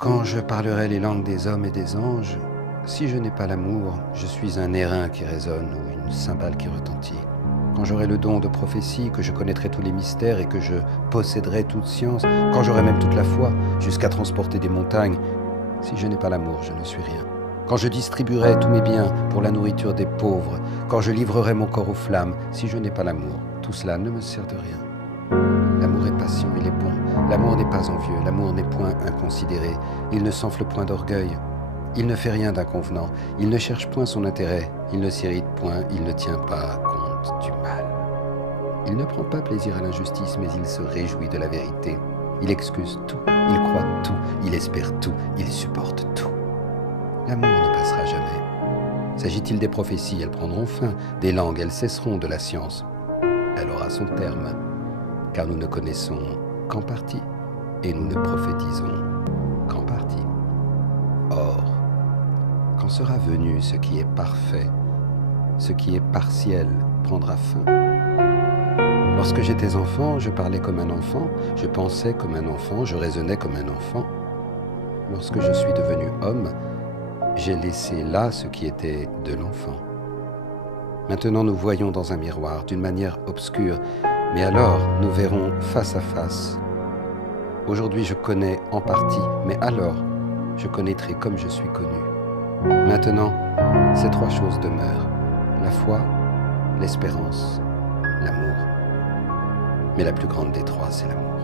Quand je parlerai les langues des hommes et des anges, si je n'ai pas l'amour, je suis un airain qui résonne ou une cymbale qui retentit. Quand j'aurai le don de prophétie, que je connaîtrai tous les mystères et que je posséderai toute science, quand j'aurai même toute la foi, jusqu'à transporter des montagnes, si je n'ai pas l'amour, je ne suis rien. Quand je distribuerai tous mes biens pour la nourriture des pauvres, quand je livrerai mon corps aux flammes, si je n'ai pas l'amour, tout cela ne me sert de rien. L'amour est patient, il est bon. L'amour n'est pas envieux, l'amour n'est point inconsidéré. Il ne s'enfle point d'orgueil. Il ne fait rien d'inconvenant. Il ne cherche point son intérêt. Il ne s'irrite point. Il ne tient pas compte du mal. Il ne prend pas plaisir à l'injustice, mais il se réjouit de la vérité. Il excuse tout. Il croit tout. Il espère tout. Il supporte tout. L'amour ne passera jamais. S'agit-il des prophéties, elles prendront fin. Des langues, elles cesseront. De la science, elle aura son terme. Car nous ne connaissons qu'en partie, et nous ne prophétisons qu'en partie. Or, quand sera venu ce qui est parfait, ce qui est partiel prendra fin. Lorsque j'étais enfant, je parlais comme un enfant, je pensais comme un enfant, je raisonnais comme un enfant. Lorsque je suis devenu homme, j'ai laissé là ce qui était de l'enfant. Maintenant nous voyons dans un miroir, d'une manière obscure, mais alors nous verrons face à face. Aujourd'hui je connais en partie, mais alors je connaîtrai comme je suis connu. Maintenant, ces trois choses demeurent: la foi, l'espérance, l'amour. Mais la plus grande des trois, c'est l'amour.